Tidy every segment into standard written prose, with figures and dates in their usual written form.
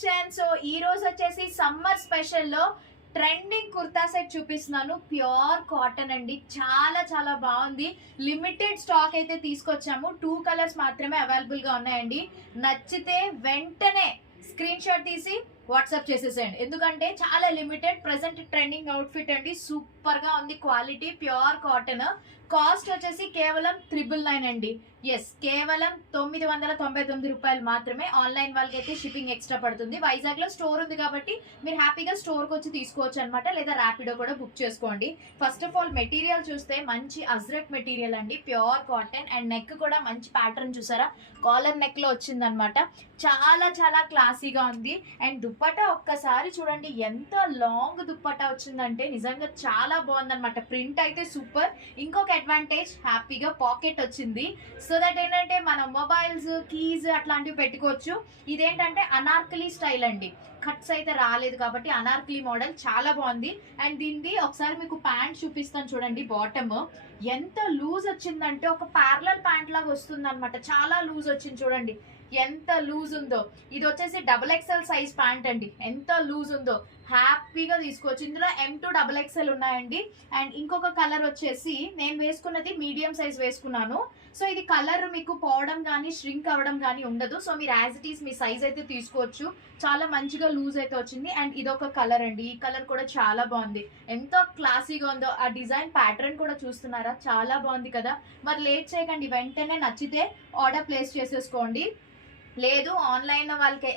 Collection. So ఈ రోజు వచ్చేసి సమ్మర్ స్పెషల్ లో ట్రెండింగ్ కుర్తా సెట్ చూపిస్తున్నాను. ప్యూర్ కాటన్ అండి, చాలా చాలా బాగుంది. లిమిటెడ్ స్టాక్ అయితే తీసుకొచ్చాము. 2 కలర్స్ మాత్రమే అవైలబుల్ గా ఉన్నాయండి. నచ్చితే వెంటనే స్క్రీన్ షాట్ తీసి వాట్సాప్ చేసేసేయండి, ఎందుకంటే చాలా లిమిటెడ్. ప్రెసెంట్ ట్రెండింగ్ అవుట్ఫిట్ అండి, సూపర్ గా ఉంది. Quality pure cotton. కాస్ట్ వచ్చేసి కేవలం 999 అండి. ఎస్, కేవలం 999 రూపాయలు మాత్రమే. ఆన్లైన్ వాళ్ళకి అయితే షిప్పింగ్ ఎక్స్ట్రా పడుతుంది. వైజాగ్ లో స్టోర్ ఉంది కాబట్టి మీరు హ్యాపీగా స్టోర్ కి వచ్చి తీసుకోవచ్చు అనమాట, లేదా ర్యాపిడో కూడా బుక్ చేసుకోండి. ఫస్ట్ ఆఫ్ ఆల్ మెటీరియల్ చూస్తే మంచి అజ్రక్ మెటీరియల్ అండి, ప్యూర్ కాటన్. అండ్ నెక్ కూడా మంచి ప్యాటర్న్ చూసారా, కాలర్ నెక్ లో వచ్చింది అనమాట. చాలా చాలా క్లాసీగా ఉంది. అండ్ దుప్పటా ఒక్కసారి చూడండి, ఎంత లాంగ్ దుప్పటా వచ్చిందంటే నిజంగా చాలా బాగుందన్నమాట. ప్రింట్ అయితే సూపర్. ఇంకొక అడ్వాంటేజ్, హ్యాపీగా పాకెట్ వచ్చింది. సో దట్ ఏంటంటే మనం మొబైల్స్, కీస్ అట్లాంటివి పెట్టుకోవచ్చు. ఇదేంటంటే అనార్కలి స్టైల్ అండి, కట్స్ అయితే రాలేదు కాబట్టి అనార్కలి మోడల్ చాలా బాగుంది. అండ్ దీనిది ఒకసారి మీకు ప్యాంట్ చూపిస్తాను చూడండి. బాటమ్ ఎంత లూజ్ వచ్చిందంటే ఒక ప్యారలల్ ప్యాంట్ లాగా వస్తుంది అనమాట. చాలా లూజ్ వచ్చింది చూడండి, ఎంత లూజ్ ఉందో. ఇది వచ్చేసి XXL సైజ్ ప్యాంట్ అండి, ఎంత లూజ్ ఉందో. హ్యాపీగా తీసుకోవచ్చు. ఇందులో M2 XXL ఉన్నాయండి. అండ్ ఇంకొక కలర్ వచ్చేసి నేను వేసుకున్నది మీడియం సైజ్ వేసుకున్నాను. సో ఇది కలర్ మీకు పోవడం కానీ ష్రింక్ అవ్వడం కానీ ఉండదు. సో మీరు as it is me size అయితే తీసుకోవచ్చు. చాలా మంచిగా లూజ్ అయితే వచ్చింది. అండ్ ఇదొక కలర్ అండి, ఈ కలర్ కూడా చాలా బాగుంది. ఎంతో క్లాసీగా ఉందో. ఆ డిజైన్ ప్యాటర్న్ కూడా చూస్తున్నారా, చాలా బాగుంది కదా. మరి లేట్ చేయకండి, వెంటనే నచ్చితే ఆర్డర్ ప్లేస్ చేసేసుకోండి. లేదు ఆన్లైన్ వాళ్ళకి,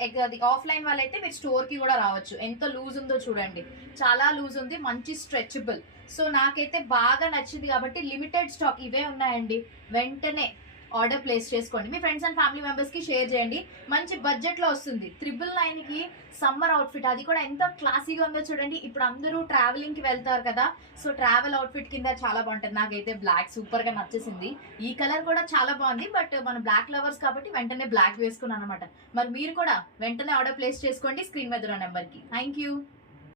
ఆఫ్లైన్ వాళ్ళైతే మీరు స్టోర్ కి కూడా రావచ్చు. ఎంత లూజ్ ఉందో చూడండి, చాలా లూజ్ ఉంది, మంచి స్ట్రెచబుల్. సో నాకైతే బాగా నచ్చింది కాబట్టి లిమిటెడ్ స్టాక్ ఇవే ఉన్నాయండి. వెంటనే ఆర్డర్ ప్లేస్ చేసుకోండి. మీ ఫ్రెండ్స్ అండ్ ఫ్యామిలీ మెంబర్స్ కి షేర్ చేయండి. మంచి బడ్జెట్ లో వస్తుంది. 999 కి సమ్మర్ అవుట్ఫిట్, అది కూడా ఎంత క్లాసీగా ఉందో చూడండి. ఇప్పుడు అందరూ ట్రావెలింగ్ కి వెళ్తారు కదా, సో ట్రావెల్ అవుట్ఫిట్ కింద చాలా బాగుంటుంది. నాకైతే బ్లాక్ సూపర్ గా నచ్చేసింది. ఈ కలర్ కూడా చాలా బాగుంది, బట్ మనం బ్లాక్ లవర్స్ కాబట్టి వెంటనే బ్లాక్ వేసుకున్నాను అనమాట. మరి మీరు కూడా వెంటనే ఆర్డర్ ప్లేస్ చేసుకోండి స్క్రీన్ మీద ఉన్న నెంబర్ కి. Thank you.